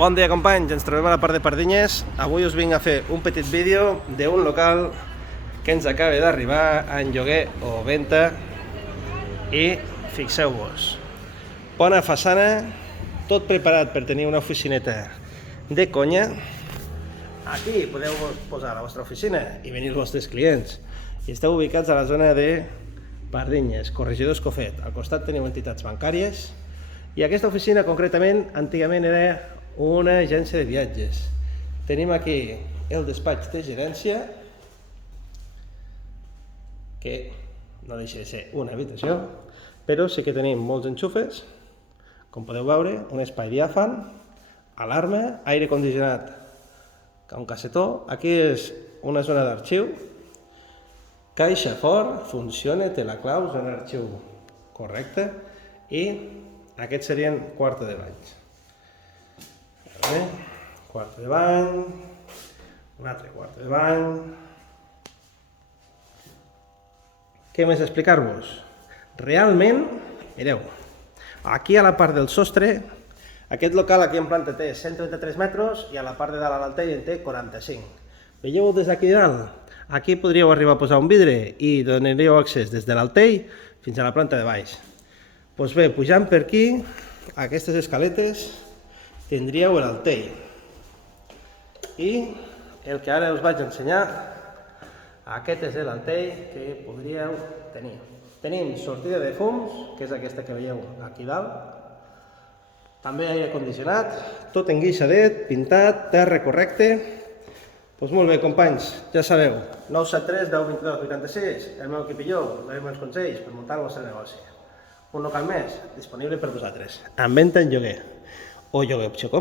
Bon dia companys, ens trobem a la part de Pardinyes. Avui us vinc a fer un petit vídeo d'un local que ens acaba d'arribar en lloguer o venda i fixeu-vos, bona façana, tot preparat per tenir una oficineta de conya. Aquí podeu posar la vostra oficina i venir els vostres clients. I esteu ubicats a la zona de Pardinyes, Corregidor Escofet. Al costat teniu entitats bancàries i aquesta oficina concretament antigament era una agència de viatges. Tenim aquí el despatx de gerència, que no deixa de ser una habitació, però sí que tenim molts enxufes, com podeu veure, un espai diàfan, alarma, aire condicionat, un cassetó. Aquí és una zona d'arxiu, caixa fort, funciona, té la clau, zona d'arxiu correcta, i aquests serien quarto de banys. Quarto de bany, un altre quarto de bany. Què més explicar-vos? Realment, mireu, aquí a la part del sostre, aquest local aquí en planta té 133 metres i a la part de dalt a l'altell en té 45. Veieu des d'aquí dalt? Aquí podríeu arribar a posar un vidre i donaríeu accés des de l'altell fins a la planta de baix. Doncs bé, pujant per aquí, aquestes escaletes, tindríeu l'altell. I el que ara us vaig ensenyar, aquest és l'altell que podríeu tenir. Tenim sortida de fums, que és aquesta que veieu aquí dalt. També aire condicionat, tot enguixadet, pintat, terra correcte. Doncs molt bé, companys, ja sabeu, 973 10 22 86, el meu equipilló, us donaré els consells per muntar el vostre negoci. Un local més, disponible per vosaltres, en venda en lloguer o lloguer opció compra.